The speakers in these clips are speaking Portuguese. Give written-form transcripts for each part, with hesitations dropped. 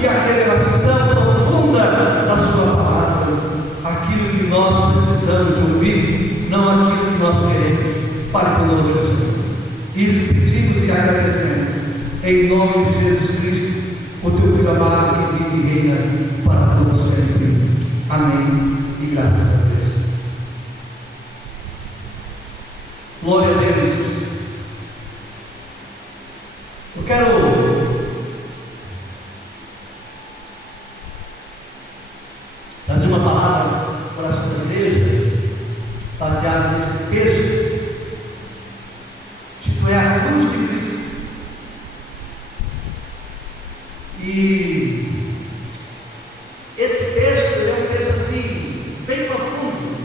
e a revelação profunda da sua palavra, aquilo que nós precisamos de ouvir, não aquilo que nós queremos. Fale conosco, Senhor. Isso pedimos e agradecemos, em nome de Jesus Cristo, o teu Filho amado que vive e reina para todos sempre. Amém e graças a Deus. Glória a Deus. Eu quero trazer uma palavra para a sua igreja, baseada nesse texto. Tipo, é a cruz de Cristo. E esse texto é um texto assim, bem profundo,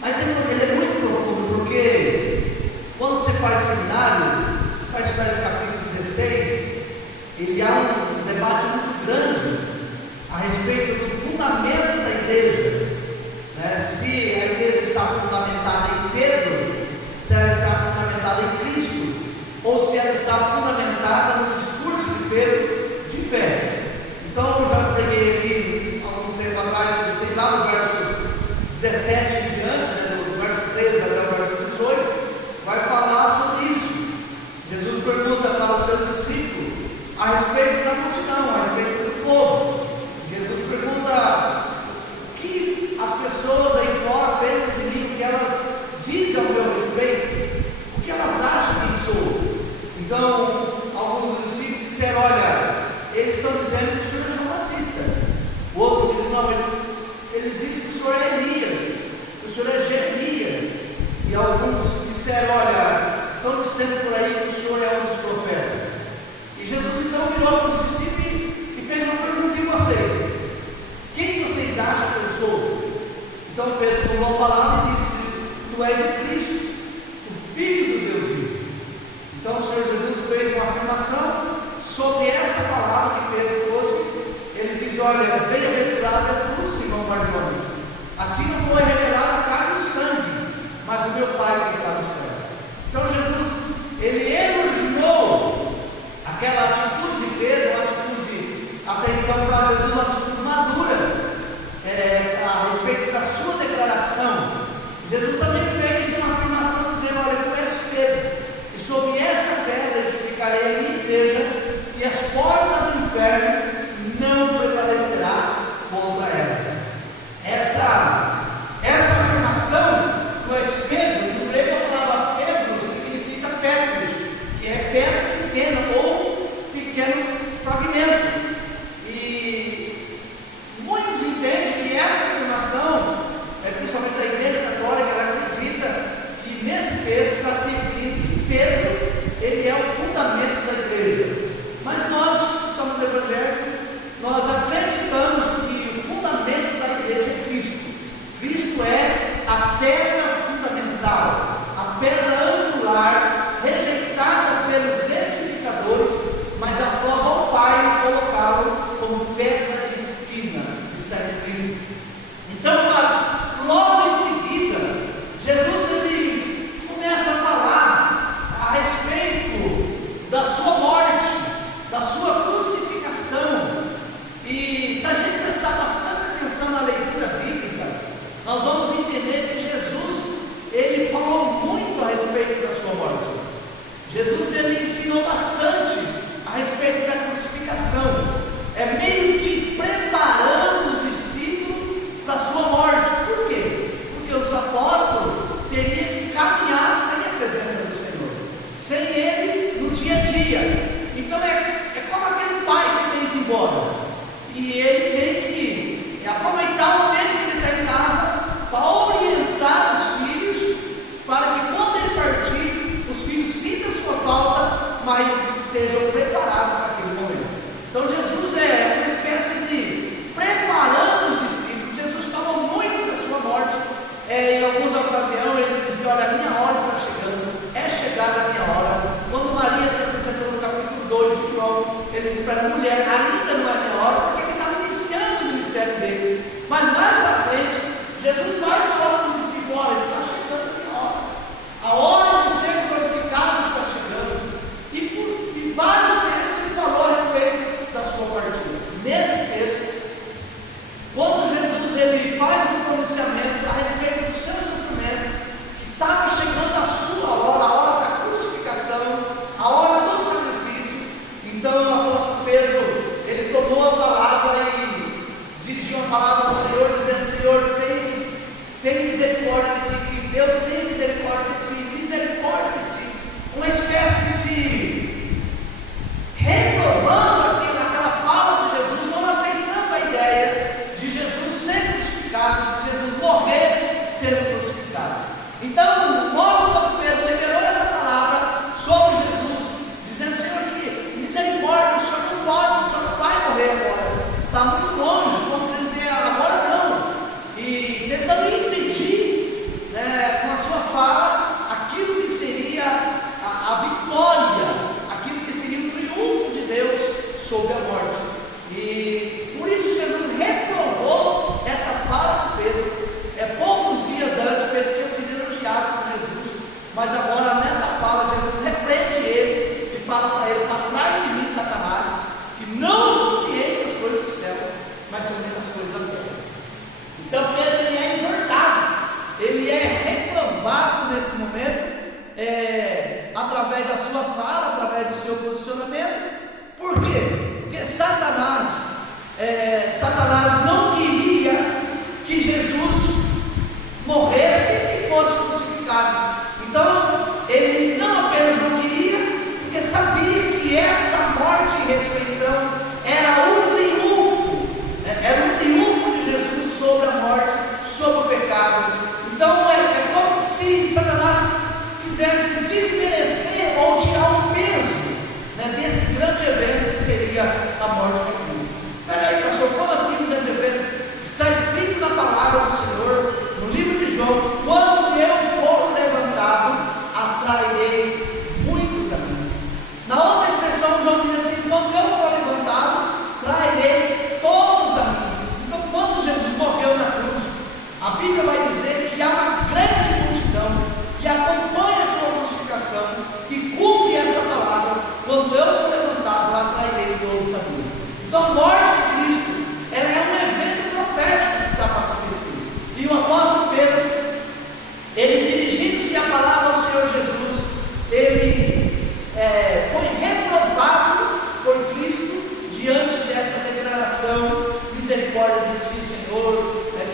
mas ele é muito profundo, porque quando você faz seminário, você vai estudar esse capítulo 16, ele há um debate muito grande a respeito do fundamento da igreja, né? Se a igreja está fundamentada em Pedro, se ela está fundamentada em Cristo, ou se ela está fundamentada no discurso de Pedro de fé. Então eu já preguei aqui algum tempo atrás, sei lá do verso 17 em diante, né, do verso 13 até o verso 18, vai falar sobre isso. Jesus pergunta para os seus discípulos a respeito da multidão, a respeito do povo. Jesus pergunta o que as pessoas aí fora pensam de mim, o que elas dizem ao meu respeito, o que elas acham que sou. Então, alguns dos discípulos disseram: olha, eles estão dizendo que o Senhor é João Batista. O outro diz: não, eles dizem que o Senhor é Elias, que o Senhor é Jeremias. E alguns disseram: olha, estão dizendo por aí que o Senhor é um dos profetas. E Jesus então virou para os discípulos e fez uma pergunta: e vocês? Quem vocês acham que eu sou? Então Pedro tomou a palavra e disse: tu és o Cristo, o Filho do Deus vivo. Então o Senhor Jesus fez uma afirmação sobre essa palavra que Pedro trouxe. Ele diz: olha, bem-aventurado é tu, Simão Barjonas, a ti não foi revelada carne e sangue, mas o meu Pai que está no céu. Então Jesus, ele elogiou aquela atitude de Pedro, uma atitude até então para Jesus, uma atitude madura, a respeito da sua declaração. Jesus também fez uma afirmação dizendo: olha, tu és Pedro, e sobre essa pedra edificarei a minha igreja, e as portas do inferno não prevalecerá contra ela. Essa afirmação, tu és Pedro, no grego a palavra Pedro significa Petros, que é pedra pequena ou pequeno fragmento. E muitos entendem que essa afirmação, principalmente a igreja católica, ela acredita que nesse texto está se referindo que Pedro, ele é o fundamento da igreja. Mas nós que somos evangélicos, nós acreditamos que o fundamento da igreja é Cristo. Cristo é a pedra fundamental, a pedra angular, rejeitada pelos edificadores, mas aprova ao Pai colocá-lo como pedra de esquina, está escrito. Então, logo em seguida, Jesus ele começa a falar a respeito da sua morte, da sua crucificação. E se a gente prestar bastante atenção na leitura bíblica, nós vamos entender que Jesus ele falou muito a respeito da sua morte. Jesus ele ensinou bastante a respeito da crucificação. É meio que preparando os discípulos para a sua morte. Por quê? Porque os apóstolos teriam que caminhar sem a presença do Senhor, sem Ele no dia a dia. Então é como aquele pai que tem que ir embora, e ele tem que aproveitar o tempo que ele está em casa para orientar os filhos, para que quando ele partir, os filhos sintam sua falta, mas estejam preparados para aquele momento. Então Jesus é uma espécie de preparando os discípulos. Jesus falou muito da sua morte. Em algumas ocasiões ele dizia: olha, a minha hora está chegando, é chegada a minha hora. Quando Maria se apresentou no capítulo 2 de João, ele disse para a mulher: ainda não é minha hora, porque ele estava em está muito longe, como dizer, agora não, e tentando impedir, né, com a sua fala, aquilo que seria a vitória, aquilo que seria o triunfo de Deus sobre a morte. E por isso Jesus reprovou essa fala de Pedro. Poucos dias antes, Pedro tinha sido elogiado por Jesus, mas agora nessa fala, Jesus repreende ele e fala para ele: para trás de mim, Satanás, que não compreende as coisas do céu, mas somente as coisas da terra. Então Pedro, ele é exortado, ele é reprovado nesse momento, através da sua fala, através do seu posicionamento. Por quê? Porque Satanás não queria que Jesus morresse e fosse crucificado. Então ele não apenas não queria, porque sabia que essa morte e ressurreição era o triunfo de Jesus sobre a morte, sobre o pecado. Então é como se Satanás quisesse desmerecer ou tirar o peso, né, desse grande evento que seria a morte de Cristo. Peraí, pastor, como assim um grande evento? Está escrito na palavra do Senhor, no livro de João: quando eu for levantado, atrairei muitos a mim. Na outra expressão, João diz assim: quando eu for levantado, trairei todos a mim. Então, quando Jesus morreu na cruz, a Bíblia vai dizer que há uma grande multidão que acompanha a sua crucificação e cumpre essa palavra: quando eu for levantado, atrairei todos a mim. Então, a morte de Cristo, ela é um evento profético que está para acontecer. E o apóstolo Pedro, ele dirigindo-se a palavra ao Senhor Jesus, ele foi reprovado por Cristo diante dessa declaração: misericórdia de ti, Senhor,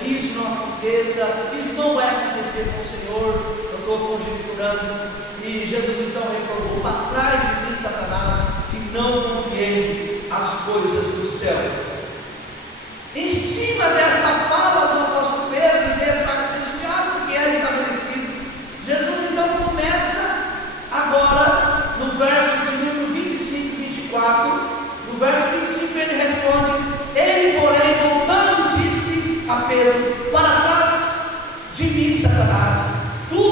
que isso não aconteça, isso não vai acontecer com o Senhor, eu estou conjecturando. E Jesus então reprovou: para trás de mim, Satanás, que não compreende as coisas do céu. Em cima dessa fala do apóstolo Pedro e desse diálogo que é estabelecido, Jesus então começa agora no verso de número 25 e 24. No verso 25 ele responde: ele, porém, voltando, disse a Pedro: para trás de mim, Satanás, tu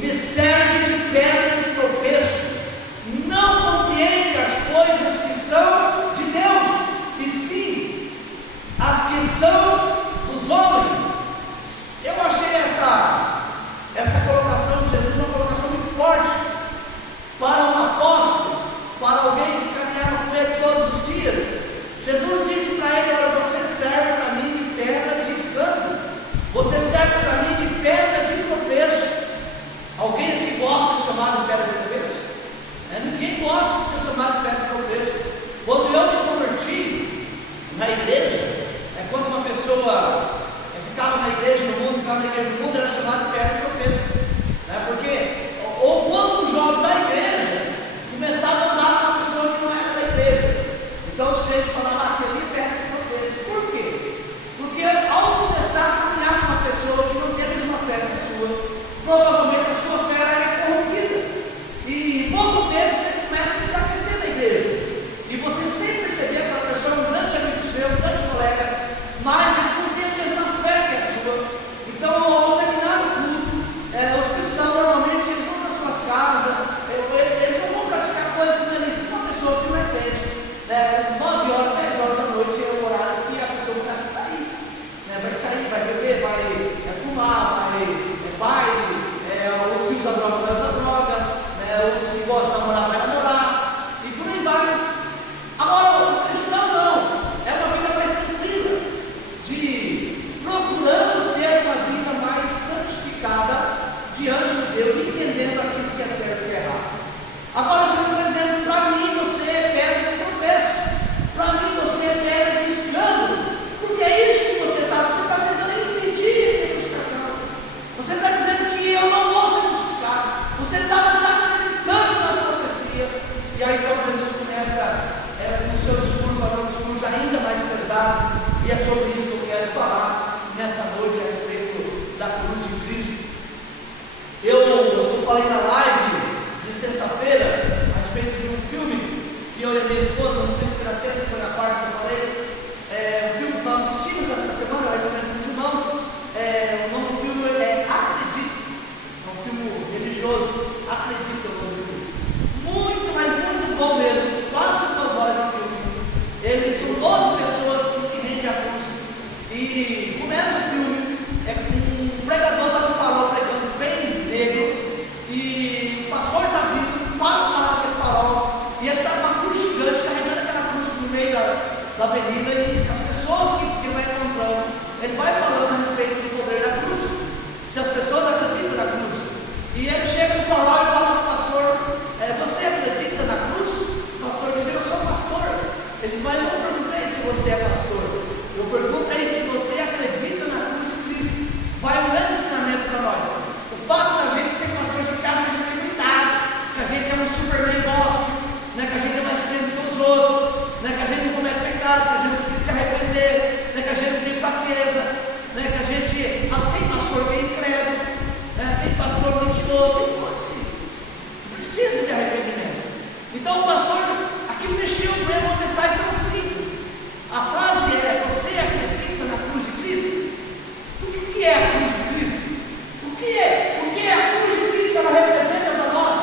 me serves de pedra de tropeço, não compreende as coisas que são de Deus, 12 pessoas que se rendem à cruz. E começa o filme, um pregador está no farol pregando bem negro, e o pastor está vindo, para aquele farol, e ele está com uma cruz gigante, carregando aquela cruz no meio da avenida, e as pessoas que ele vai encontrando, ele vai falando a respeito do poder da cruz, se as pessoas acreditam na cruz. E ele chega no farol e fala para o pastor: você acredita na cruz? O pastor diz: eu sou pastor. Ele diz: mas eu não perguntei se você é pastor, eu perguntei se você acredita na cruz de Cristo. Vai um grande ensinamento para nós. O fato da gente ser pastor de casa, a gente acreditar que a gente é um Superman gospel, né, que a gente é mais crente que os outros, né, que a gente não comete pecado, que a gente não precisa se arrepender, né, que a gente não tem fraqueza, né, que a gente tem pastor que é incrédulo, né, tem pastor mentiroso, tem coisa que precisa de arrependimento. Então o pastor, aquilo mexeu com ele, uma mensagem tão simples. A frase é: você acredita na cruz de Cristo? O que é a cruz de Cristo? O que é a cruz de Cristo? Ela representa para nós.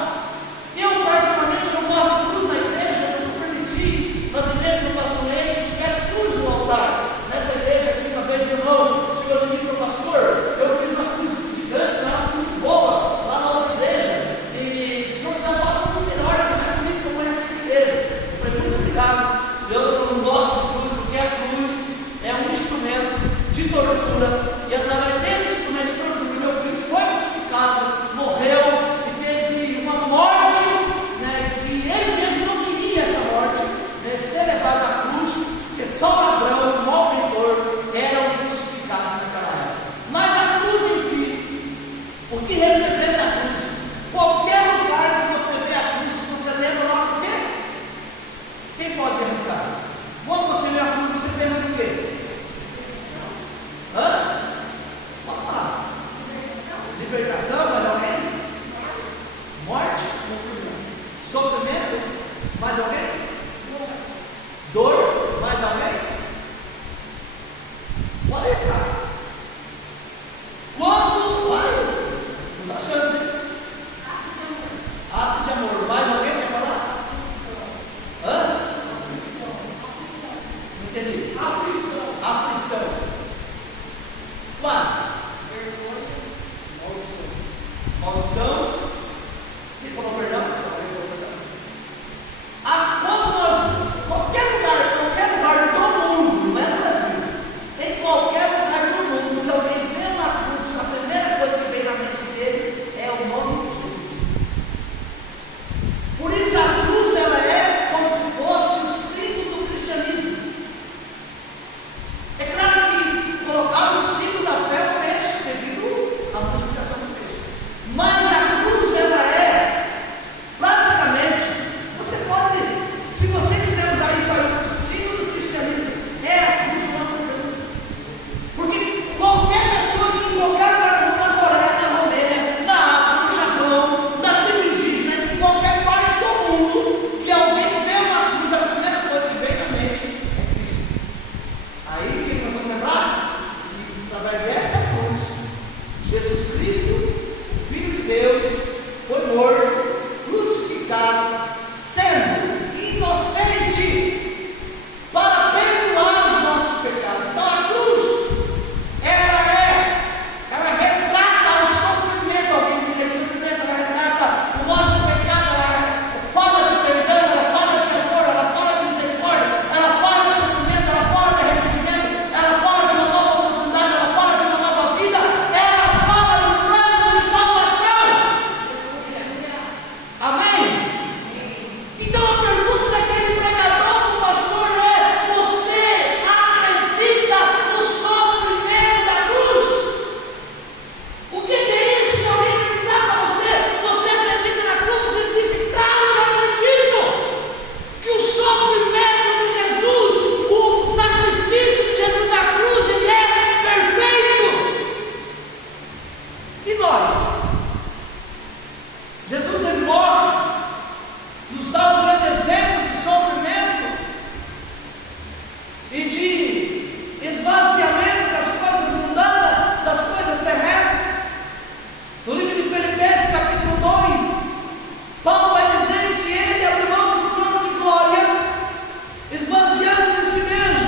Eu particularmente não gosto de cruz na igreja, eu não permiti nas igrejas do pastoreio que tivesse cruz no altar. Nessa igreja aqui, uma vez de novo, chegou no nível pastor, eu fiz uma cruz gigante, lá muito boa, lá na outra igreja, e o senhor já faça muito melhor, não é comigo que eu vou naquela igreja. Eu falei: muito obrigado, eu não gosto de cruz, porque a cruz é um instrumento de tortura, e através desse instrumento de tortura, meu Cristo foi crucificado, morreu e teve uma morte, né, que ele mesmo não queria essa morte, né, ser levado à cruz, porque só ladrão, malfeitor, era o crucificado naquela época. Mas a cruz em si, o que representa a cruz? Qualquer lugar que você vê a cruz, você lembra logo o quê? Quem pode arriscar? Quando você vê a cruz, você pensa no quê? Pode falar. Libertação, mais alguém? Morte? Sofrimento? Mais alguém? Dor? Mais alguém? Pode estar. Quando vai? Não dá chance. Ato de amor. Mais alguém quer falar? Não entendi. Aflição. Quase. Maldição. Ele falou perdão? Qualquer lugar do mundo, não é no Brasil, em qualquer lugar do mundo, que alguém vê uma cruz, a primeira coisa que vem na mente dele é o nome de Jesus. Por isso a cruz, ela é como se fosse o símbolo do cristianismo. É claro que colocar o símbolo da fé no peixe, devido à multiplicação do peixe. Mas a cruz, ela é, praticamente, você pode, se você quiser usar isso aí, o símbolo do cristianismo é a cruz do nosso Deus. Porque qualquer pessoa que em qualquer lugar do mundo, na Coreia, na Romênia, na África, no Japão, na tribo indígena, em qualquer parte do mundo, que alguém vê uma cruz, a primeira coisa que vem na mente é Cristo. Aí o que nós vamos lembrar? Que através dessa cruz, Jesus Cristo, Filho de Deus, foi morto, crucificado, sendo inocente para perdoar os nossos pecados. Então a cruz, ela retrata o sofrimento. Alguém diz: o sofrimento, ela retrata o nosso pecado, ela fala de perdão, ela fala de amor, ela fala de misericórdia, ela fala de sofrimento, ela fala de arrependimento, ela fala de uma nova oportunidade, ela fala de uma nova vida, ela fala de um plano de salvação. Amém? Então a pergunta daquele pregador para o pastor é: você acredita no sofrimento da cruz? O que é isso? Se alguém perguntar para você acredita na cruz? Você disse: claro que eu acredito que o sofrimento de Jesus, o sacrifício de Jesus na cruz, ele é perfeito. E nós? Jesus, ele morre, nos dá um grande exemplo de sofrimento e de esvaziamento das coisas mundanas, das coisas terrestres. No livro de Filipenses, capítulo 2, Paulo vai dizer que ele abriu mão de um trono de glória, esvaziando de si mesmo.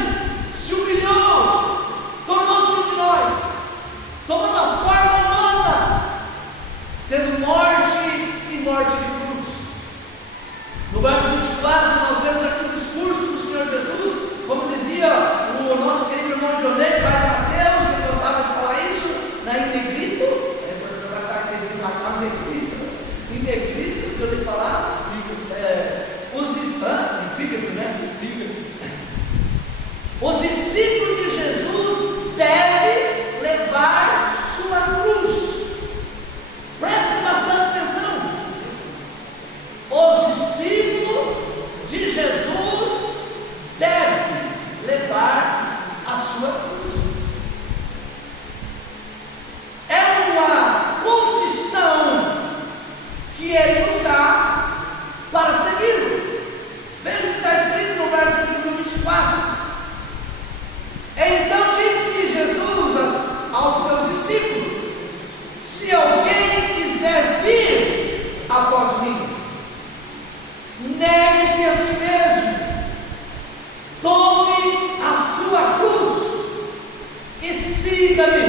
siga-me.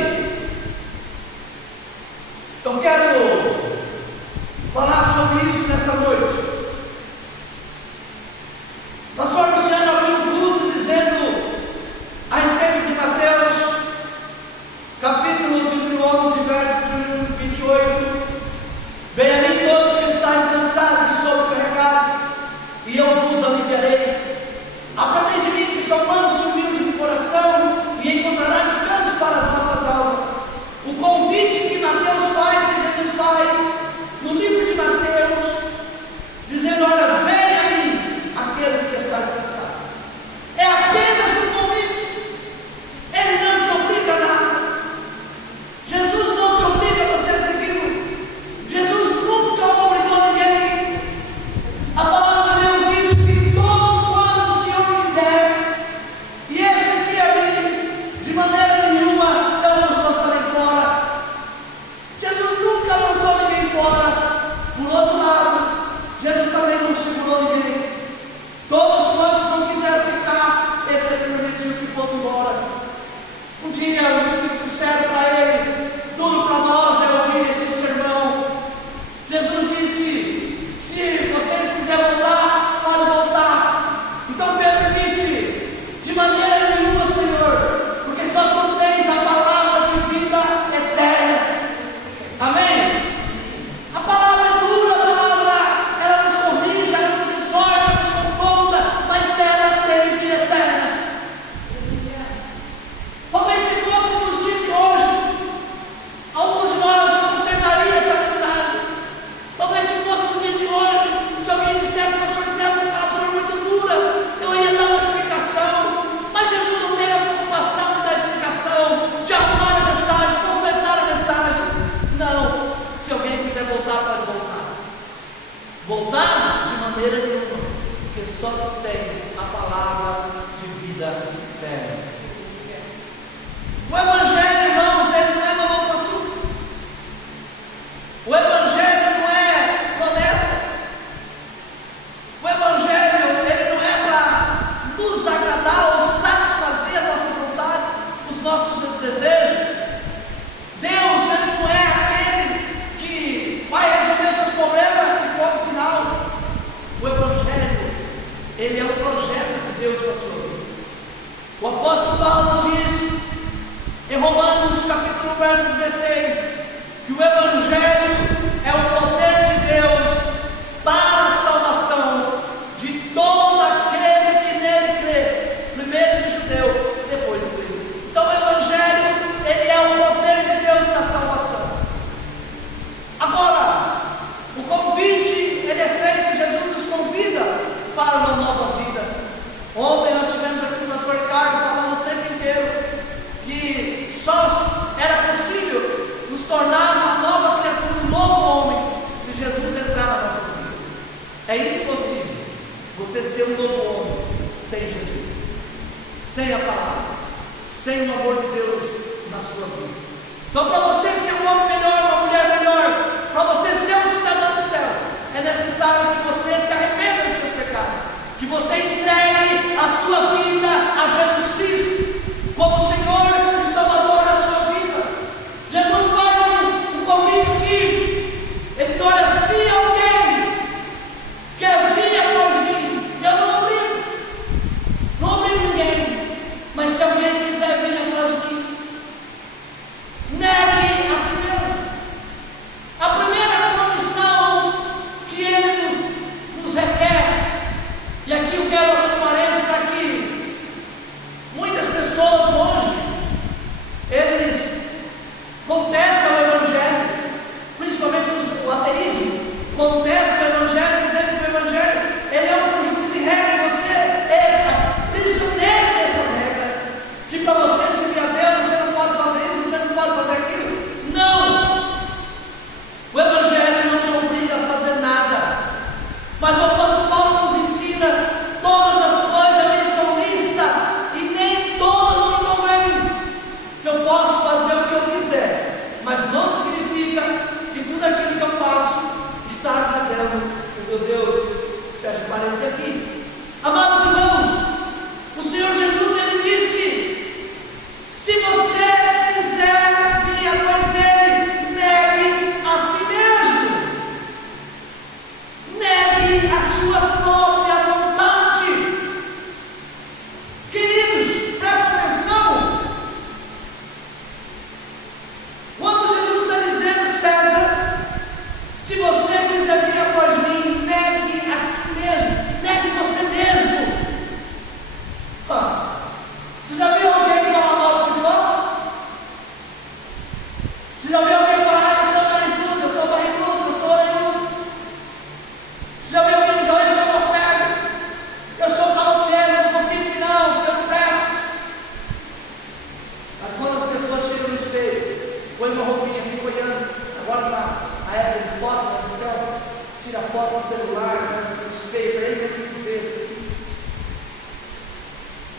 Eu quero falar sobre isso nessa noite. Pastor Luciano abriu um culto dizendo a respeito de Mateus, capítulo de número 11, verso de número 28. Venha a mim todos que estáis cansados e sobrecarregados, e eu vos aliviarei. Aprendei de mim que sou manso e humilde de coração, e encontrará descanso para as vossas almas. O convite que Mateus faz, que Jesus faz no livro de Mateus, dizendo: olha, venha a mim aqueles que estáis cansados. É apenas um convite. Ele não te obriga a nada. Jesus não te obriga a você segui-lo. Jesus nunca obrigou ninguém. A palavra de Deus diz que todos quando o Senhor me der, e esse aqui a mim, de maneira nenhuma eu os lançarei fora. Jesus nunca lançou ninguém fora. Por outro lado, Jesus também não segurou ninguém. Todos quantos não quiseram ficar, esse ele permitiu que fosse embora. Um dia os discípulos disseram para ele: duro para nós é ouvir este sermão. Jesus disse: se vocês quiserem voltar, podem voltar. Então Pedro disse: de maneira nenhuma, Senhor, porque só tu tens a palavra de vida eterna. Amém? A palavra é dura, a palavra, ela nos corrige, ela nos exorta, ela nos confronta, mas ela tem vida eterna. Talvez se fosse nos dias de hoje, alguns de nós consertaria essa mensagem. Talvez se fosse nos dias de hoje, se alguém dissesse: pastor, essa palavra é muito dura, eu ia dar uma explicação. Mas Jesus não teve a preocupação de dar explicação, de arrumar a mensagem, consertar a mensagem. Não. Se alguém quiser voltar, pode voltar. Voltar de maneira nenhuma, porque só tem a palavra de vida eterna. O Evangelho, irmãos, ele não é mamão com açúcar. O Evangelho não é promessa. O Evangelho, ele não é para nos agradar ou satisfazer a nossa vontade, os nossos desejos. Deus, ele não é aquele que vai resolver seus problemas e ponto final. O Evangelho, ele é o projeto de Deus para a sua vida. O apóstolo Paulo diz em Romanos capítulo verso 16, que o Evangelho é o poder de Deus para a salvação de todo aquele que nele crê, primeiro de judeu, depois de grego. Então o Evangelho, ele é o poder de Deus para a salvação. Agora, o convite, ele é feito, Jesus nos convida para uma nova vida. Ontem nós tivemos aqui o pastor Ricardo falando o tempo inteiro que só era possível nos tornar uma nova criatura, um novo homem, se Jesus entrar na nossa vida. É impossível você ser um novo homem sem Jesus, sem a palavra, sem o amor de Deus na sua vida. Então, para você ser um homem melhor, uma mulher melhor, para você ser um cidadão do céu, é necessário que você se arrependa dos seus pecados, que você entregue a sua vida a Jesus Cristo como Senhor e Salvador da sua vida. Jesus faz um convite aqui. Ele diz: olha, se alguém quer vir após mim, eu não obrigo ninguém, mas se alguém quiser vir após mim, negue a si mesmo. A primeira condição que ele nos requer, e aqui eu quero abrir um parênteses para que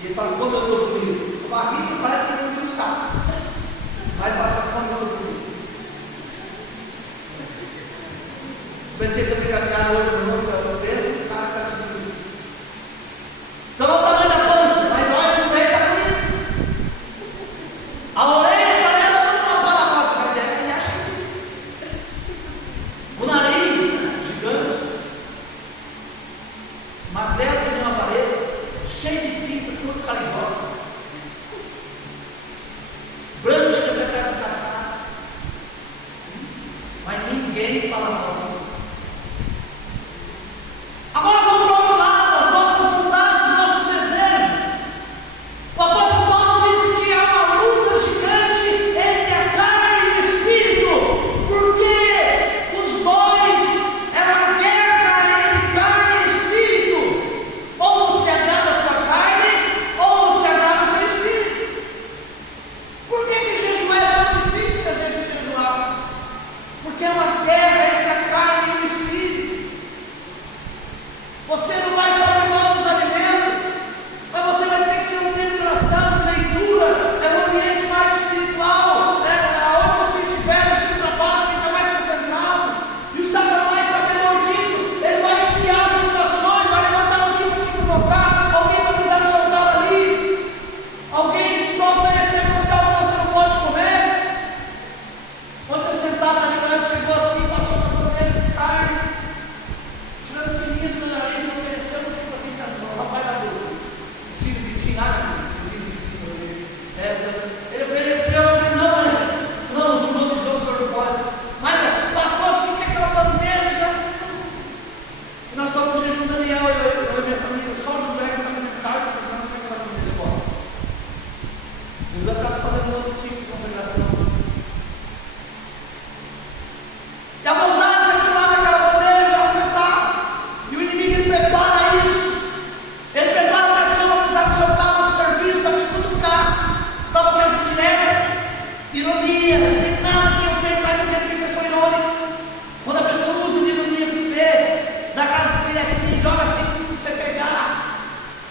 E ele fala, como eu estou bonito? A barriga parece que ele não sabe. Mas fala, como eu estou bonito? Comecei a caminhar hoje para o irmão, eu penso, o cara está descobrindo. Então, olha o tamanho da pança, mas olha os pés da bonito. A orelha parece uma palavra, mas ele acha que. O nariz, gigante. Magrelo que nem uma parede, cheio de pinta, tudo carijó. Branco que até está descascado. Mas ninguém fala mal. Agora vamos para o outro lado, as nossas vontades, os nossos desejos. O apóstolo Paulo diz que há uma luta gigante entre a carne e o espírito, porque os dois é uma guerra entre carne e espírito. Ou você agrada a sua carne, ou você agrada o seu espírito. Por que jejuar é tão difícil a gente jejuar? Porque é uma guerra entre a carne e o espírito. Você não vai só tomar os alimentos, mas você vai ter que ter um tempo de oração, de leitura, é um ambiente mais espiritual, aonde você estiver, você ultrapassa, fica mais concentrado. E o Satanás, sabedor disso, ele vai criar situações, vai levantar alguém para te provocar, alguém para precisar de soltar ali, alguém para oferecer para você algo que você não pode comer. Quando você sentado ali, quando ele chegou assim, passou na tua mesa de carne, tirando fininho do nariz, ofereceu assim para quem está no rapaz da boca. O Ciro Vitinho, ele ofereceu, não, de novo, o senhor não pode. Mas passou assim, com aquela bandeja. E nós estamos no jejum, Daniel, eu e minha família, só o José que está comendo carne, porque senão não tem aquela comida de escola. O José está fazendo outro tipo de consagração. E a vontade de entrar naquela bandeja vai começar. E o inimigo ele prepara isso. Ele prepara a pessoa para precisar do seu carro, do serviço, para te cutucar. Sabe o que é essa indireta? Ironia. Não tem nada que eu feito, mas do jeito que a pessoa irônica. Quando a pessoa usa de ironia para você, dá aquelas diretinhas, joga assim para você pegar.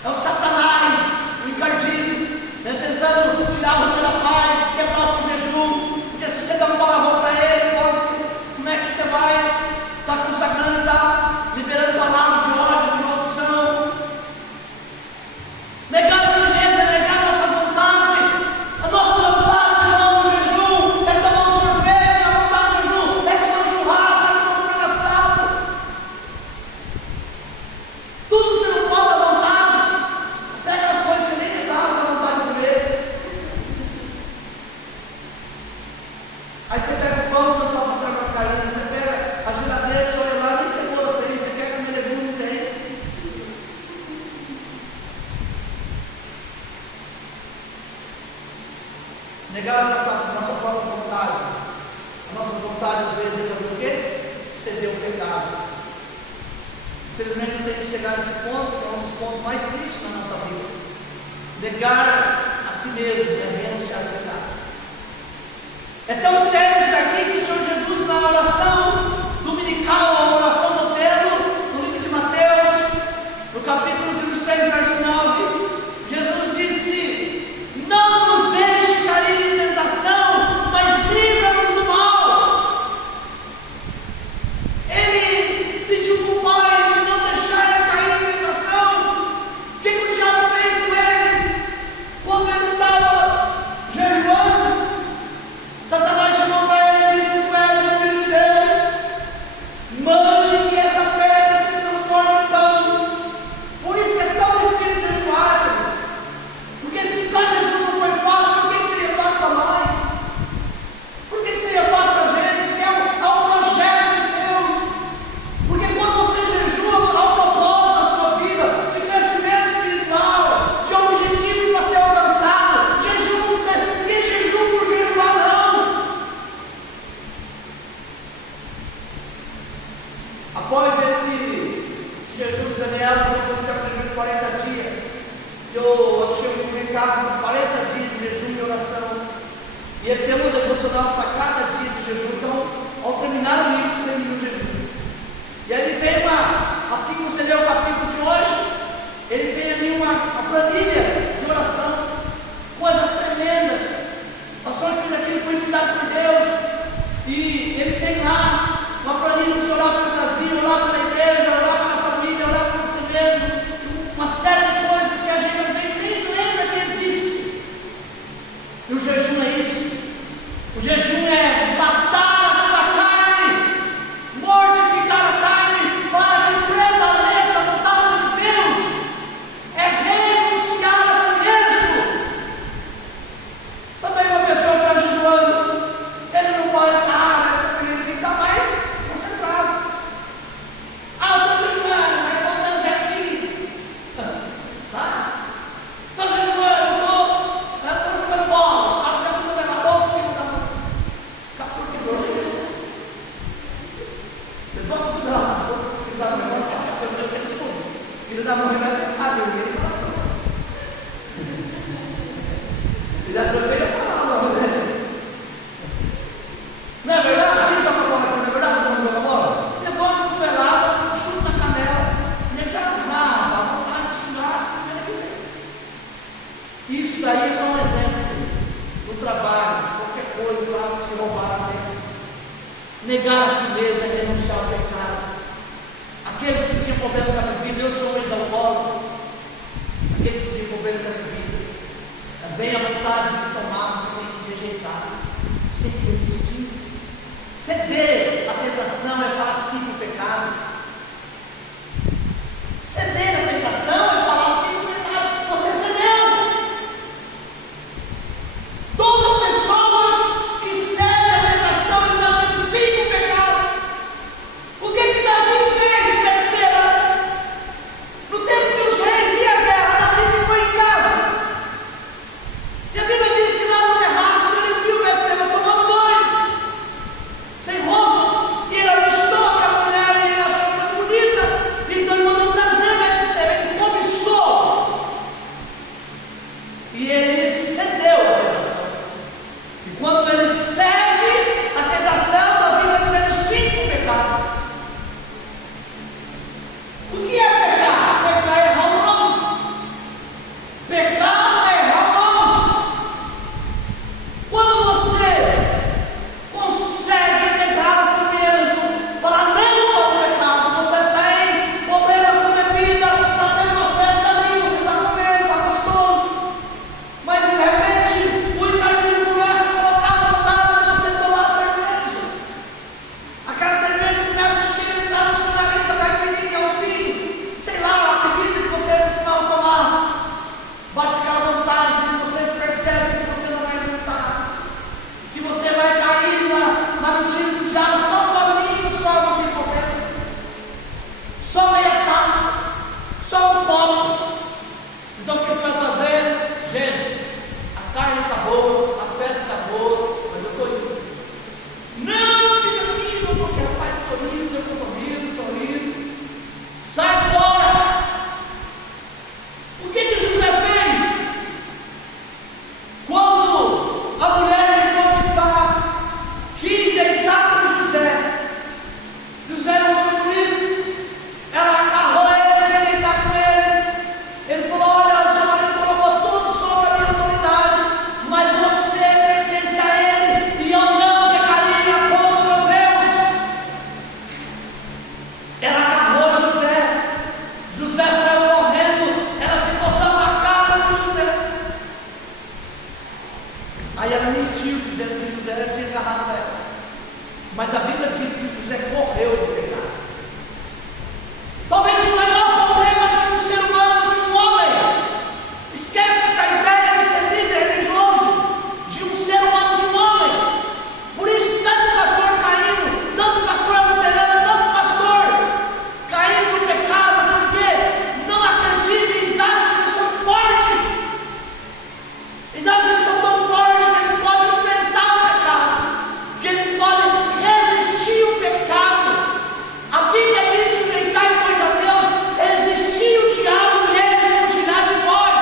É o Satanás, o encardido, tentando tirar você da paz, quebrar o seu jejum. Porque se você dá um palavrão para ele, como é que você vai estar consagrando e estar liberando palavras de ódio, de maldição? Negar a si mesmo, negar a nossa vontade. A nossa vontade no jejum é tomar um sorvete, a vontade do jejum é comer um churrasco, é comer um frango assado. Tudo você não pode dar vontade. Até aquelas coisas que você nem dá vontade de comer. Aí você pega o pão, você não está passando para a carinha, você pega a geladeira, você olha lá, nem cebola tem, você quer comer legume, não tem. Negar a nossa própria vontade. A nossa vontade às vezes é o quê? Ceder o pecado. Infelizmente eu tenho que chegar nesse ponto, que é um dos pontos mais tristes na nossa vida. Negar a si mesmo é renunciar ao pecado. É tão sério isso aqui que o Senhor Jesus, na oração dominical, a oração do Pedro, no livro de Mateus, no capítulo 16, verso 9, Jesus disse: não nos deixe cair em tentação, mas livra-nos do mal. Ele pediu para o Pai não deixar ele cair em tentação. O que o diabo fez com ele? Quando ele estava jejuando, Satanás chamou para ele e disse: tu és o filho de Deus. Isso daí é só um exemplo. No trabalho, qualquer coisa, para te roubar, negar a si mesmo é renunciar ao pecado. Aqueles que tinham problema com a bebida, eu sou um ex-alcoólico. Aqueles que tinham problema com a bebida, vem a vontade de tomar, você tem que rejeitar, você tem que resistir. Ceder à tentação é falar sim para o pecado. Ceder à tentação é falar sim para o pecado. Você cedeu. Todas as pessoas que cedem à tentação estão dizendo sim para o pecado. O que Davi fez, terceira? No tempo que os reis iam à guerra, Davi ficou em casa. E a Bíblia diz que lá no terraço ele viu Betseba tomando banho, sem roupa, e ele avistou aquela mulher e ele achou muito bonita. Então ele mandou trazer Betseba, ele cobiçou. E ele cedeu à tentação. E quando ele cede à tentação, Davi está dizendo sim para o pecado. O que é pecar? Pecar é errar o nome. Pecar é errar o nome. Quando você consegue negar a si mesmo, falar não ao pecado, você tem problema com bebida, está tendo uma festa ali, você está comendo, está gostoso, mas de repente o encardido começa a colocar a vontade de você tomar cerveja. Aquela cerveja começa a esquentar no seu nariz, a caipirinha, o vinho, sei lá, a bebida que você costumava tomar. Bate aquela vontade e você percebe que você não vai aguentar, que você vai cair na mentira do diabo, só um golinho, só não tem problema, só meia taça, só um copo. Então o que você vai fazer? Gente, a carne está boa, a festa está boa, mas eu estou indo. Não, fica aqui, não, porque rapaz, estou indo, eu estou indo. Sai fora! O que José fez? Quando a mulher de Potifar quis deitar com José, José era um homem bonito, ela agarrou ele, queria deitar com ele. Ele falou: olha, o seu marido colocou tudo sobre a minha autoridade, mas você pertence a ele, e eu não pecaria como meu Deus. Ela agarrou José, José saiu correndo, ela ficou só na capa de José. Aí ela mentiu, dizendo que José tinha agarrado ela. Mas a Bíblia diz que José correu do pecado. Talvez o maior problema de um ser humano, de um homem, esquece essa ideia de ser líder religioso, de um ser humano, de um homem. Por isso, tanto o pastor caindo, tanto o pastor luterano, tanto o pastor caindo no pecado, porque não acreditam, eles acham que eles são fortes. Eles acham que eles são tão fortes que eles podem enfrentar o pecado, que eles podem resistir ao pecado. A Bíblia diz que enfrentar e coisa a Deus, resistir o diabo e ele não tirar de vós.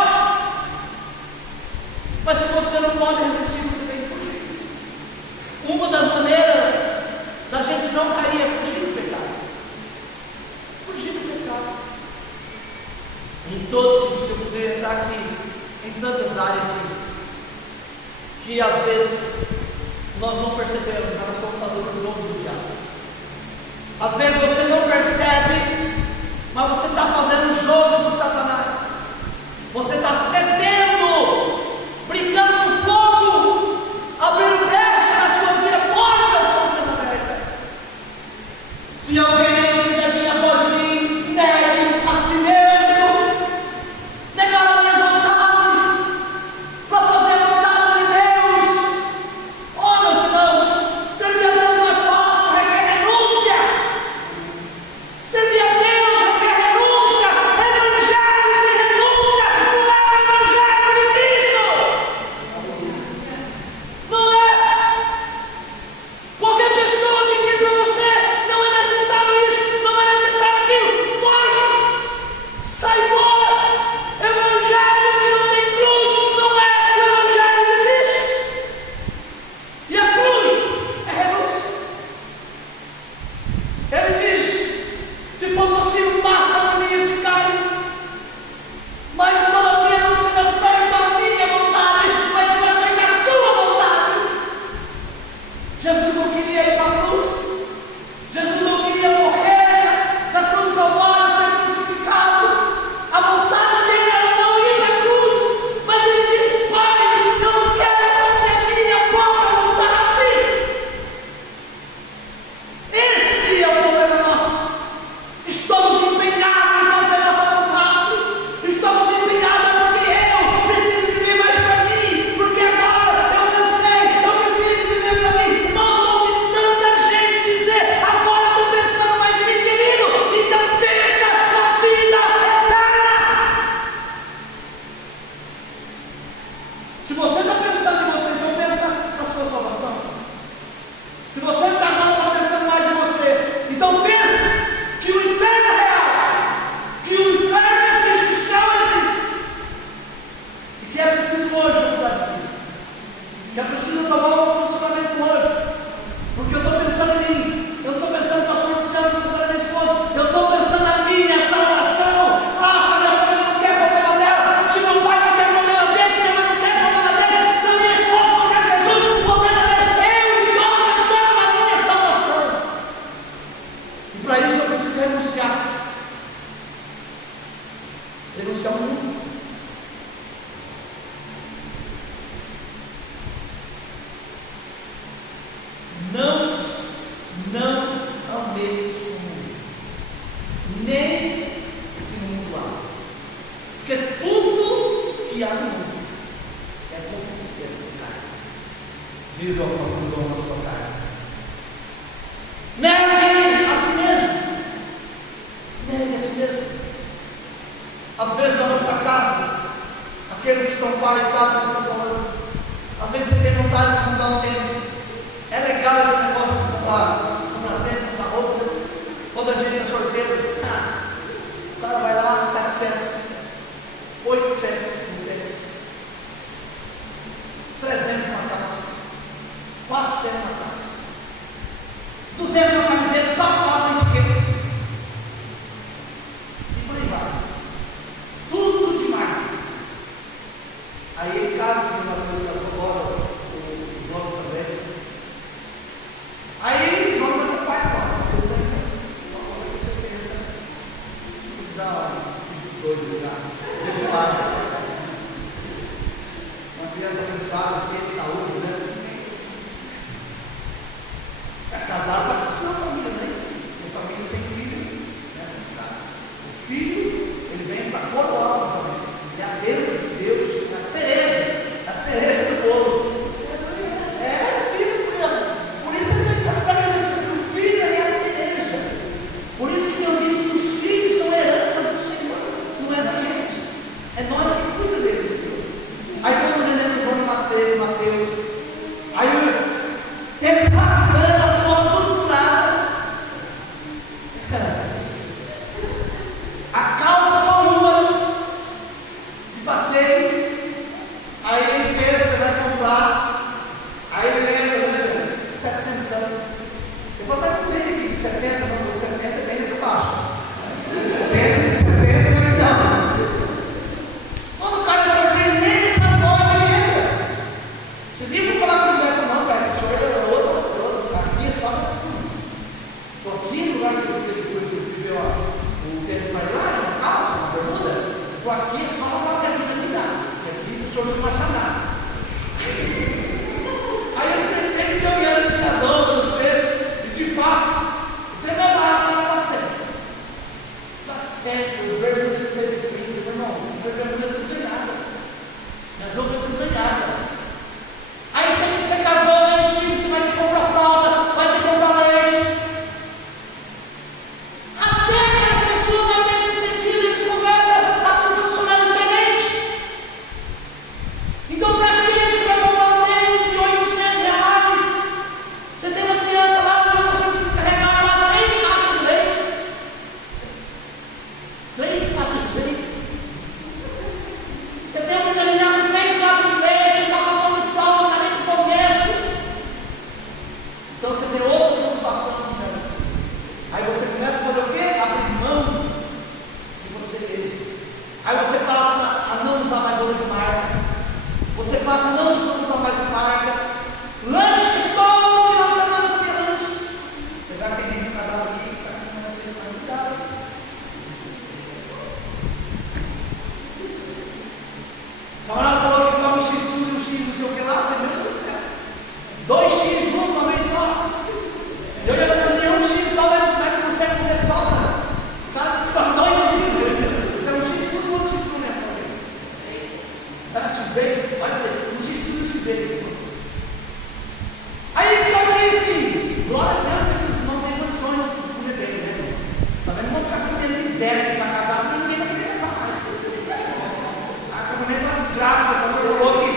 Mas se você não pode resistir, você tem que fugir. Uma das maneiras da gente não cair é fugir do pecado. Fugir do pecado. Em todo sentido, eu poderia entrar aqui em tantas áreas que às vezes nós não percebemos, mas nós estamos fazendo o jogo do diabo. Às vezes você não percebe, mas você está fazendo o jogo do Satanás. Você está cedendo, brincando com fogo, abrindo brecha na sua vida, portas estão sendo abertas. Se alguém quiser vir após mim, negue a si mesmo, negar a minha vontade, para fazer a vontade de Deus. Oh, meus irmãos, servir a Deus não é fácil, requer renúncia. Servir a Deus requer renúncia. Se você está pensando em você, então pensa na sua salvação. Se você não está pensando mais em você, então pense que o inferno é real, que o inferno existe, o céu existe, e que é preciso hoje mudar de vida, que é preciso tomar um posicionamento hoje, porque eu estou pensando em mim, eu estou pensando no pastor do céu, eu estou pensando na minha esposa, eu estou pensando na minha salvação. Se a minha família não quer problema dela, se meu pai não quer problema dele, se minha mãe não quer problema dele, se a minha esposa não quer Jesus, o problema dele, eu estou pensando na minha salvação. E para isso eu preciso renunciar o mundo. Não ameis o mundo, nem o que no mundo há, porque tudo que há no mundo é concupiscência de carne, diz o apóstolo João na sua carta. Negue a si mesmo, negue a si mesmo. Às vezes na nossa casa, aqueles que são pais sabem o que eu estou falando, às vezes você tem vontade de comprar um tênis. É legal esse negócio de comprar tênis, comprar roupa. Quando a gente é sorteiro, o cara vai lá, 700, 800 no tênis, 300 na taça, 400 na taça, 200 na camiseta, só 4 na etiqueta. E por aí vai. Tudo de marca. Aí ele casa com uma coisa que casou agora, o João também. Aí o João vai ser pai agora. Vocês pensam, usar os dois lugares. Abençoado. Uma criança abençoada, cheia de saúde, né? É casado para construir uma família, não é isso? Uma família sem filho. Né? O filho, ele vem para coroar a família. É a bênção de Deus, a cereja do bolo. É, filho, por isso ele tem que ficar vendo o filho aí é a cereja. Por isso que Deus diz que os filhos são herança do Senhor, não é da gente. É nós que cuida deles. Aí quando nós lemos João Macedo, Mateus, aí temos rasgando a sola tudo furada. A calça só uma de passeio. Aí ele pensa, vai comprar. Aí ele lembra, né, 700 anos. Eu falo, mas não tem aqui de 70, não, 70 é bem de baixo. Tem de 70 não. Quando o cara sorteia, nem essas lojas ele entra. Vocês iam falar com o José, não, cara, o senhor é outro, aqui é só nessa turma. Estou aqui no lugar que ele viveu o tênis mais lá, uma calça, uma bermuda. Estou aqui só para fazer a vida me dar. Aqui o senhor não acha nada. Aí você tem que olhar assim as ondas, os dedos, e de fato, o trem é lá, está 400, bermuda de 130, meu irmão, bermuda é tudo ganhada. Minhas roupas é tudo ganhada. Aí você casou, né, Chico, você vai ter que comprar fralda, vai ter que comprar leite. Até aquelas pessoas mais bem-sucedidas, eles começam a se funcionar diferente. Então, para que você vai comprar um tênis de R$800? Você tem uma criança lá, você descarregar lá 3 caixas de leite. 3 caixas de leite. Você tem um miserinário com 3 caixas de leite, um pacote de fralda, um carinho de começo. Então você tem outra preocupação com isso. Aí você começa a fazer o quê? Abrir mão de você mesmo. Aí você passa a não usar mais roupa de marca. Você passa a não se preocupar mais com marca. Lanche todo final de semana comer lanche. Apesar que tem gente casada aqui que está com uma cuidado. O camarada falou que come um X tudo e um X não sei o que lá. Meu Deus do céu. 2 X juntos uma vez só. Eu já sei que é um X só, mas como é que consegue comer só, cara? O cara disse que come 2 X, meu Deus do céu. Um X tudo e outro X tudo mesmo. Tá, X bem? Vai dizer, um X tudo e um X bem. Aí só que assim, glória a Deus, que eles não têm condições de comer bem, né? Também não vão ficar sem ter miséria para casar, ninguém vai querer casar mais. Ah, casamento é uma desgraça. O pastor falou que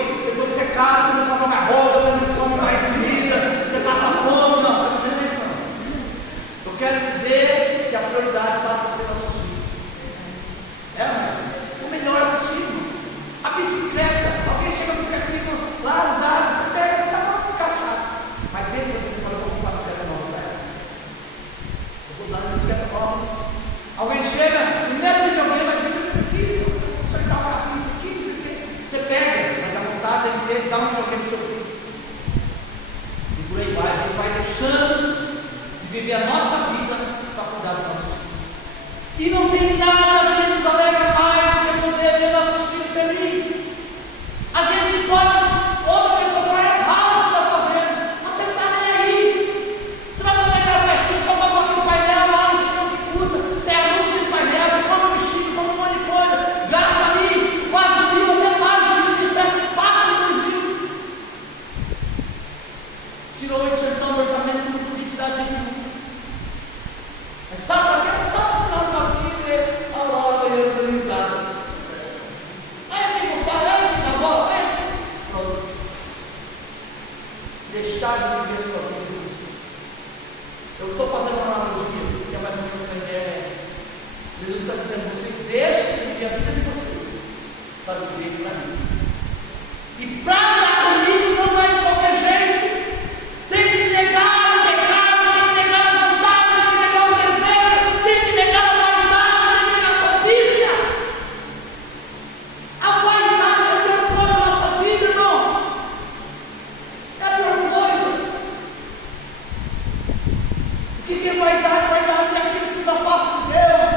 ele, dá um videogame para o seu filho. E por aí vai, a gente vai deixando de viver a nossa vida para cuidar do nosso filho. E não tem nada que nos alegra mais do que poder ver nossos filhos felizes. A gente pode, outra pessoa vai errar o que você está fazendo, mas você não está nem aí. Você vai fazer aquela festinha, só pagou aqui o painel, lá não sei quanto que custa, você é aluno do painel, você compra um vestido, compra um monte de coisa, gasta ali quase 1.000, até mais de 1.000 de festa, passa de 2.000. Tirou 800 do orçamento, não podia te dar dinheiro. Mas sabe para quê? Só para tirar os gatinhos e ver a hora ganhando risadas. Aí tem que comprar, aí tem que acabar, aí pronto. Deixar de viver a sua vida com Cristo. Eu estou fazendo uma analogia, porque é mais ou menos a ideia é essa. Jesus está dizendo, você deixa de viver a vida de vocês para viver para mim. E para andar comigo não é de qualquer jeito. Tem que negar o pecado, tem que negar as vontades, tem que negar os desejos, tem que negar a vaidade, tem que negar a cobiça. A vaidade é a pior coisa da nossa vida, irmão. É a pior coisa. O que é vaidade? Vaidade é aquilo que nos afasta de Deus.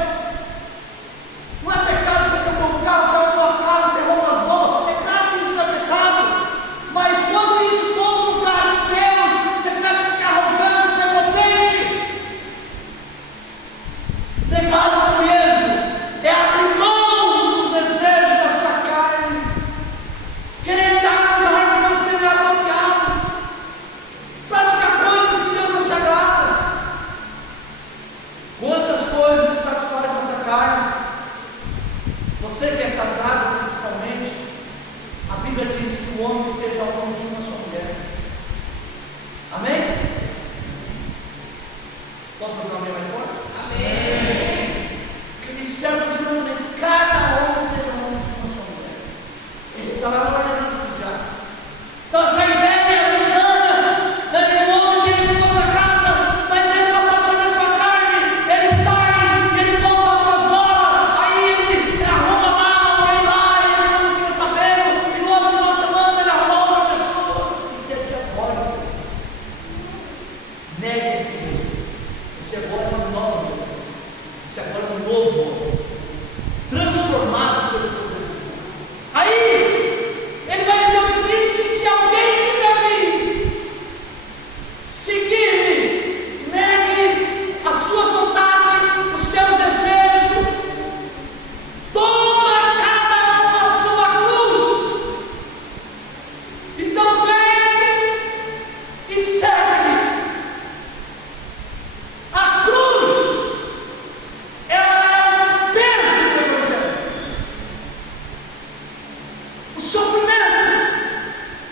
Não é pecado você ter um bom carro, ter uma boa casa, ter roupas boas. É claro que isso não é pecado. Mas quando isso toma o lugar de Deus, você começa a ficar arrogante, prepotente. Negar o seu mesmo é abrir mão dos desejos da sua carne. Querer estar no lugar que você não é apropriado. Praticar coisas que Deus não se agrada. Quantas coisas nos satisfazem a nossa carne? Você que é casado, principalmente, a Bíblia diz que o homem esteja ao dono de uma só mulher. Amém? Posso fazer um amém mais forte? Amém. Que dissermos que cada homem seja o dono de uma só mulher. Isso está lá no ordenamento já. Então essa ideia é mundana, o homem tem sua própria casa, mas ele não satisfaz a sua carne, ele sai, ele volta algumas horas, aí ele arruma lá, alguém lá, e ele não fica sabendo, e no outro final de semana ele arruma outra pessoa. Isso é diabólico. Negue esse Deus. Você agora é um novo Deus. Você agora é um novo homem, transformado pelo poder de Deus. Aí ele vai dizer o seguinte: se alguém quiser vir, seguir-me, negue as suas vontades, os seus desejos, toma cada um a sua cruz. Então vem e segue. A cruz, ela é o peso do Evangelho. O sofrimento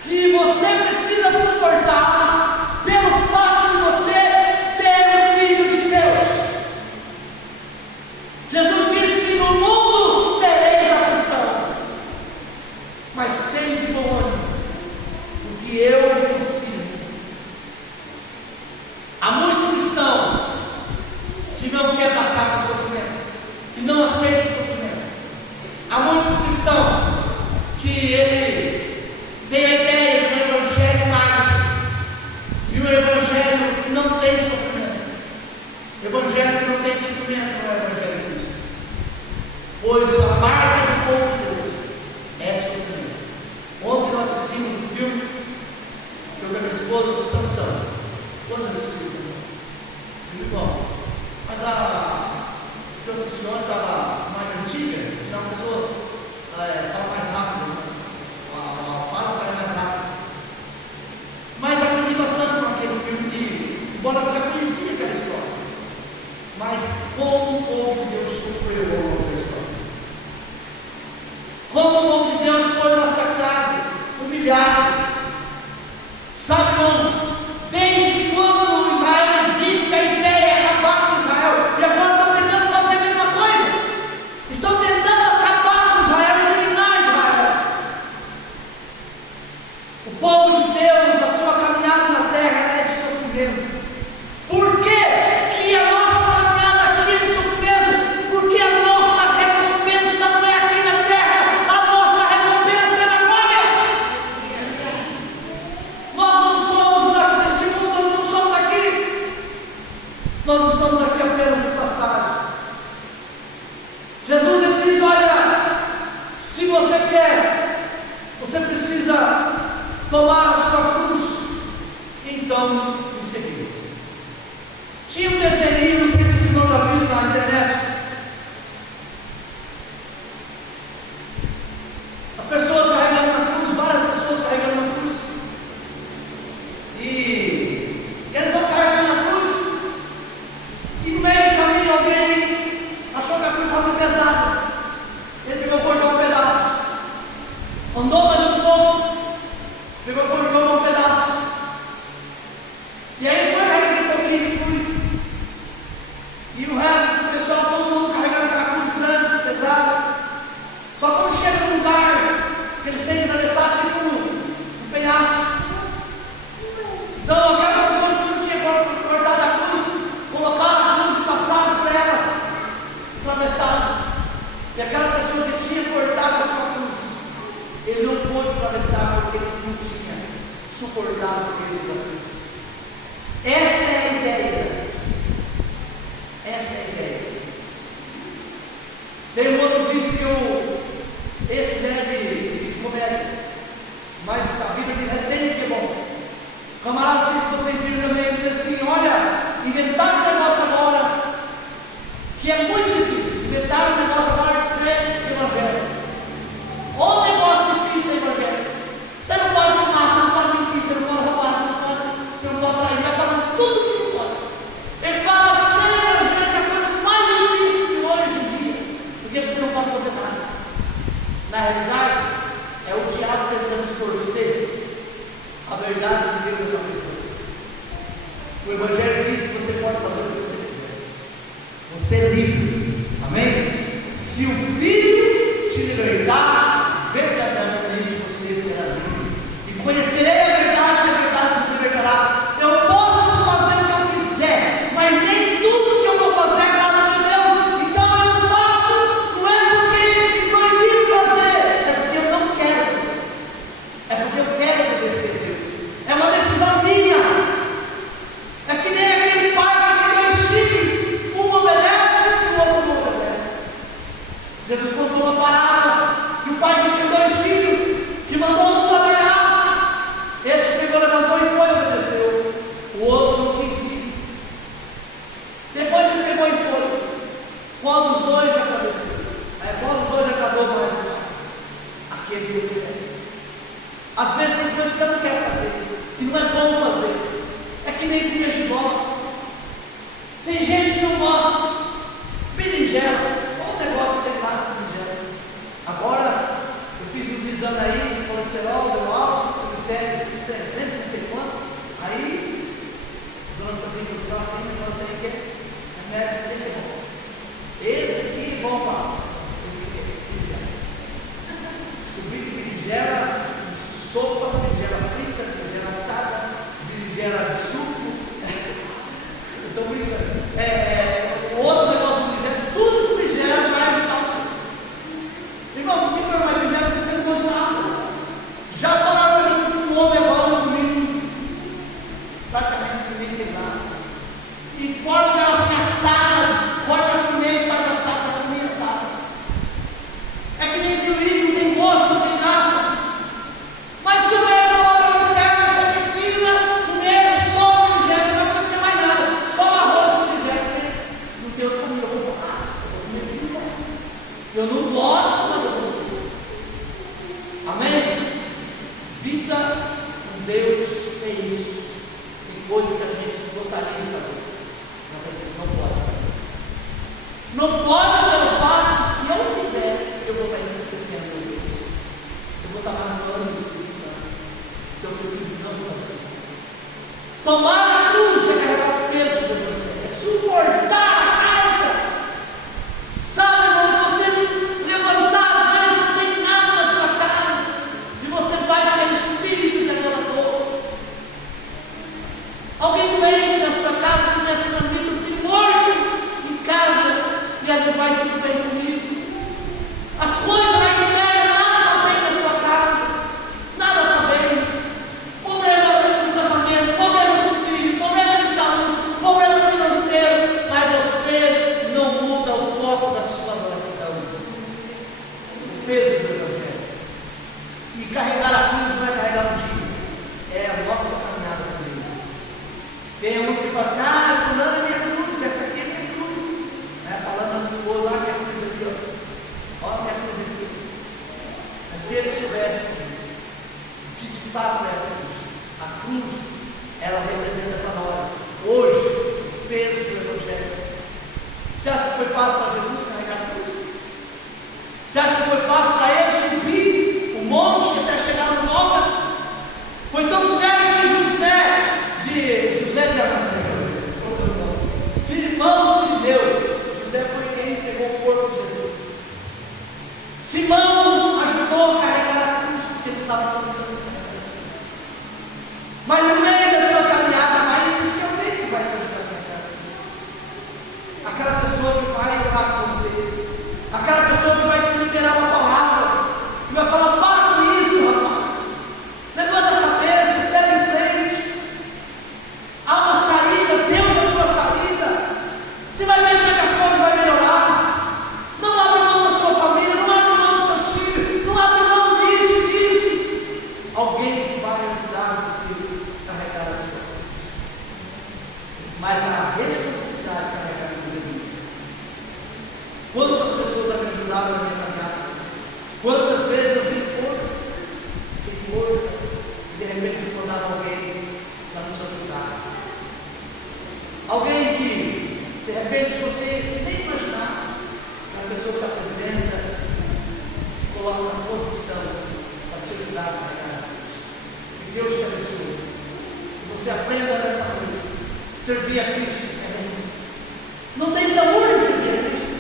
que você precisa suportar pelo fato de você ser o filho de Deus. Jesus disse: no mundo tereis aflição, mas tende bom ânimo, porque eu venci. Há muitos cristãos que não querem passar por sofrimento, que não aceitam o sofrimento. Há muitos cristãos que ele tem a ideia de um evangelho mágico, de um evangelho que não tem sofrimento. Evangelho que não tem sofrimento não é o evangelho de Cristo. Pois a marca do povo de Deus é sofrimento. Ontem nós assistimos um filme, eu com a minha esposa, do Sansão. Todos assistimos o Sansão. Muito bom. Mas a que eu assisti ontem estava mais antiga, tinha uma pessoa fala mais rápido, né? A fala sai mais rápido. Mas aprendi bastante com aquele filme que, embora eu já conhecia aquela história, mas como o povo de Deus sofreu ao longo da história. Como o povo de Deus foi massacrado, humilhado. Sabe como? Desde quando Israel existe, a ideia é acabar com Israel. E agora estão tentando fazer a mesma coisa. Estão tentando acabar com Israel e eliminar Israel. O povo de Deus, a sua caminhada na terra é de sofrimento. Por que que a nossa caminhada aqui é de sofrimento? Porque a nossa recompensa não é aqui na terra, a nossa recompensa é na glória. tomar a sua cruz e então me seguir. Tinha um desenho, não sei se os irmãos já viram na internet. As pessoas carregando na cruz, várias pessoas carregando na cruz. E eles vão carregando na cruz. E no meio do caminho alguém achou que a cruz estava muito pesada. Ele pegou, cortou um pedaço. Andou mais um pouco. Pegou, cortou um pedaço. E aí foi carregando um pouquinho de cruz. E o resto do pessoal, todo mundo carregando aquela cruz grande, pesada. Só quando chega num lugar que eles têm que atravessar, tipo um penhasco. Então aquelas pessoas que não tinham cortado a cruz, colocaram a cruz e passaram por ela, atravessaram. E aquela pessoa que tinha cortado a sua cruz, ele não pôde atravessar porque ele não tinha suportado o peso da cruz. Esta é a ideia da cruz. Essa é a ideia. Tem um outro vídeo que esse é de comédia, mas a Bíblia diz tem que é bom. Camarada, não sei se vocês viram também, ele diz assim: olha, inventaram um negócio agora que é muito difícil. Inventaram um negócio agora de ser evangelho. Ou negócio difícil é evangelho. Você não pode fumar, você não pode mentir, você não pode roubar, você não pode trair, vai falando tudo que não pode. Ele fala ser evangelho é a coisa mais difícil de hoje em dia, porque você não pode fazer nada. Na realidade, é o diabo tentando distorcer a verdade de Deus na pessoa. O evangelho diz que você pode fazer o que você quiser. Você é livre. Amém? Se o Filho te libertar, verdadeiramente você será livre. E conhecerei a verdade nos libertará. Eu posso fazer o que eu quiser, mas nem tudo que eu vou fazer é para Deus. Então eu não faço, não é porque me proibiram fazer, é porque eu não quero. É porque eu quero obedecer a Deus. É uma decisão minha. É que nem aquele pai que tem dois filhos, um obedece e o outro não obedece. Jesus contou uma parábola que o pai que tinha dois filhos, que mandou um trabalhar, esse pegou, levantou e foi, obedeceu. O outro não quis ir. Depois ele pegou e foi. Qual dos dois agradeceu? Qual dos dois agradou mais o pai? Aquele que obedece. Às vezes tem coisa que você não quer fazer, e não é bom fazer. É que nem comer giló. Tem gente que não gosta. Berinjela, qual negócio você faz com berinjela? Agora, eu fiz uns exames aí, de colesterol, deu alto, glicemia, 300, não sei quanto. Aí, dona Sandrinha do céu, tem um negócio aí que é, esse é bom. Esse aqui é bom para descobri que berinjela, sopa, berinjela frita, berinjela assada, berinjela de suco. Eu estou brincando. O outro negócio do berinjela, tudo do berinjela vai ajudar o seu. Irmão, por que não vai berinjela se você não gosta de nada? Já falaram para mim que um homem é bom comigo, praticamente ninguém sem graça. E fora dela ser assada, corta no meio, faz assada, comer assada. É que nem violino, não tem gosto, não tem graça. Mas se o médico falar para você, você precisa comer só berinjela, você não vai ter mais nada, só arroz com berinjela, porque não tem outra comida. Eu vou comer berinjela. Eu não gosto, mas eu vou comer. Amém? Vida com Deus é isso. Tem coisas que a gente gostaria de fazer, mas a gente não pode fazer. Não pode pelo fato que se eu fizer, eu vou estar esquecendo de Deus. Eu vou estar marcando o Espírito Santo. Então eu prefiro não fazer. Tomar a cruz é carregar o peso do Evangelho, é suportar a carga. Sabe, quando você levantar, às vezes não tem nada na sua casa, e você vai naquele espírito que aquela dor. Alguém doente na sua casa, começa a dormir, o filho morto em casa, e às vezes vai tudo bem comigo. As coisas na interna, nada está bem na sua casa, nada está bem. Problema no casamento, problema com o filho, problema de saúde, problema financeiro, mas você não muda o foco da sua oração. O peso do Evangelho. E carregar a cruz não é carregar um dia. cruz, ela representa para nós, hoje, o peso do Evangelho. Você acha que foi fácil para Jesus carregar a cruz? Você acha que foi fácil para ele subir o monte até chegar no Gólgota? Foi tão sério que José de Arimateia, Simão se deu. José foi quem entregou o corpo de Jesus. Simão ajudou a carregar a cruz, porque ele estava tentando carregar. Mas no meio da sua caminhada, mas existe alguém que vai te ajudar a carregar a cruz. Aquela pessoa que vai orar com você, aquela pessoa que vai te liberar uma palavra, que vai falar: para com isso, rapaz, levanta a cabeça, segue em frente, há uma saída, Deus é a sua saída, você vai ver como é que as coisas vão melhorar. Não abre mão da sua família, não abre mão dos seus filhos, não abre mão disso. Alguém que vai ajudar você a carregar as coisas, mas a responsabilidade de carregar a cruz é minha. Quantas pessoas me ajudaram a minha caminhada? Quantas vezes eu sem força, e de repente eu mandava alguém para nos ajudar. Alguém que, de repente, você nem imaginar, a pessoa se apresenta e se coloca na posição para te ajudar a carregar a cruz. Que Deus te abençoe. Que você aprenda nessa noite. Servir a Cristo é renúncia. Não tem glamour em servir a Cristo.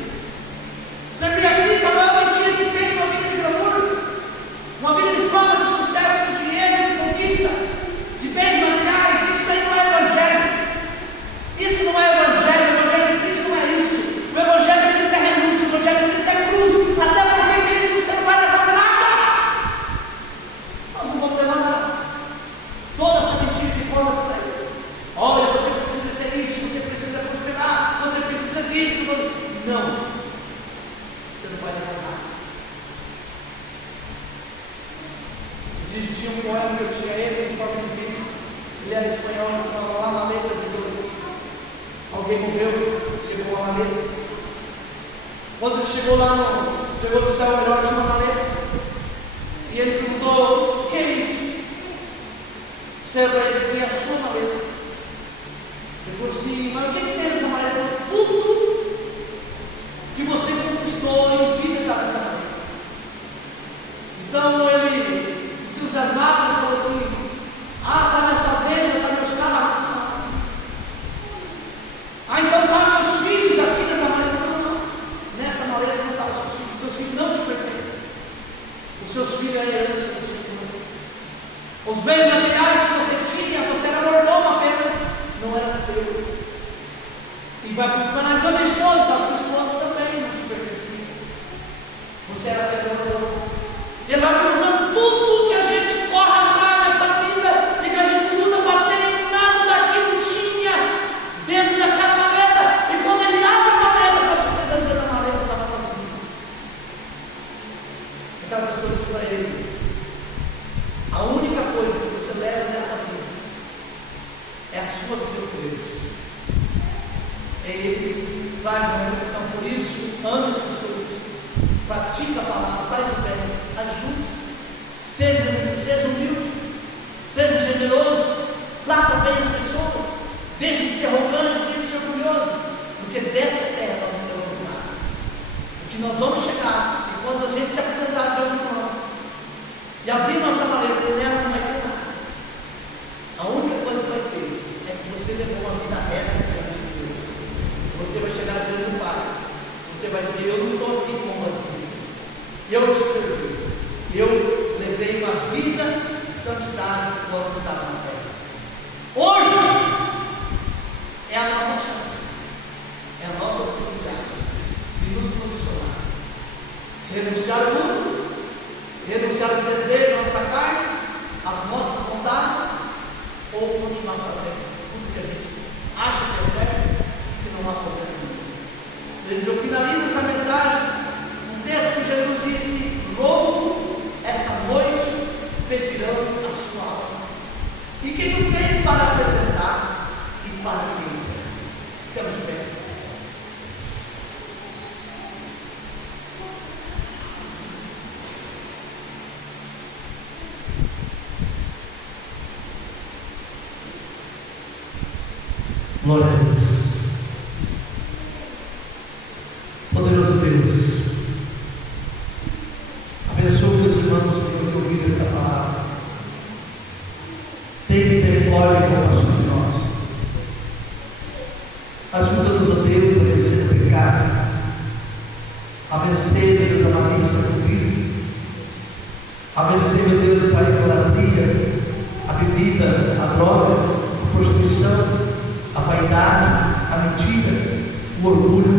Servir a Cristo é a maior mentira que tem, uma vida de glamour, uma vida de fama, de sucesso, de dinheiro, de conquista, de bens materiais. Isso aí não é evangelho. Isso não é evangelho. O evangelho de Cristo não é isso. O evangelho de Cristo é renúncia. O evangelho de Cristo é cruz. Até porque, queridos, você não vai levar nada. Nós não vamos levar nada. Toda essa mentira que conta por aí. Olha, você precisa ser isso, você precisa prosperar, você precisa disso. Não. Você não vai levar nada. Existia um poema que eu tinha ele em forma de vídeo. Ele era espanhol, estava lá na letra de Deus. Alguém morreu, levou a maleta. Quando ele chegou lá, chegou do céu, melhor tinha uma maleta. E ele perguntou: o que é isso? Disseram para ele: que é a sua maleta. Ele falou assim: mas o que tem nessa maleta? Tudo que você conquistou em vida está nessa maleta. Então ele, entusiasmado, falou assim: está minhas fazendas, está meus carros. Então está meus filhos aqui nessa maleta. Não. Nessa maleta não está os seus filhos. Seus filhos não te pertencem. Os seus filhos é herança do Senhor. Os bens materiais que você tinha, você era mordomo apenas, não era seu. E vai perguntar: então minha esposa, a sua esposa também não te pertencia. Você era apenas mordomo. Ele vai perguntando tudo que a gente corre atrás nessa vida e que a gente luta para ter, nada daquilo tinha dentro daquela maleta. E quando ele abre a maleta, para surpresa dentro da maleta estava vazio. Aquela pessoa diz para ele: a única coisa que você leva nessa vida é a sua vida com Deus. Ele traz uma reflexão. Por isso, ame as pessoas, pratica a palavra, faz o bem, ajude, seja humilde, seja generoso, trata bem as pessoas, deixe de ser arrogante, deixe de ser orgulhoso, porque dessa terra nós não temos nada. Porque nós vamos chegar, e quando a gente se apresentar diante do nome e abrir nossa maleta, nela não vai ter nada. A única coisa que vai ter é se você levou uma vida reta diante de Deus. Você vai chegar diante do Pai. Você vai dizer: eu não estou aqui com vazio. Eu te servi. Eu levei uma vida de santidade quando estava na terra. Hoje é a nossa chance. É a nossa oportunidade de nos posicionar. Renunciar ao mundo. Renunciar aos desejos da nossa carne, às nossas vontades, ou continuar fazendo tudo que a gente acha que é certo e que não há problema nenhum. Eu finalizo essa mensagem um texto que Jesus disse: logo essa noite pedirão a sua alma. E que tu tens para apresentar e para vencer. Ficamos de pé. Glória a Deus. Poderoso Deus, abençoe meus irmãos que ouviram esta palavra. Tem misericórdia e compaixão de nós. Ajuda-nos, ó Deus, a vencer o pecado, a vencer, Deus, a malícia, a cobiça, a vencer, meu Deus, a idolatria, a bebida, a droga, a prostituição, a vaidade, a mentira, o orgulho.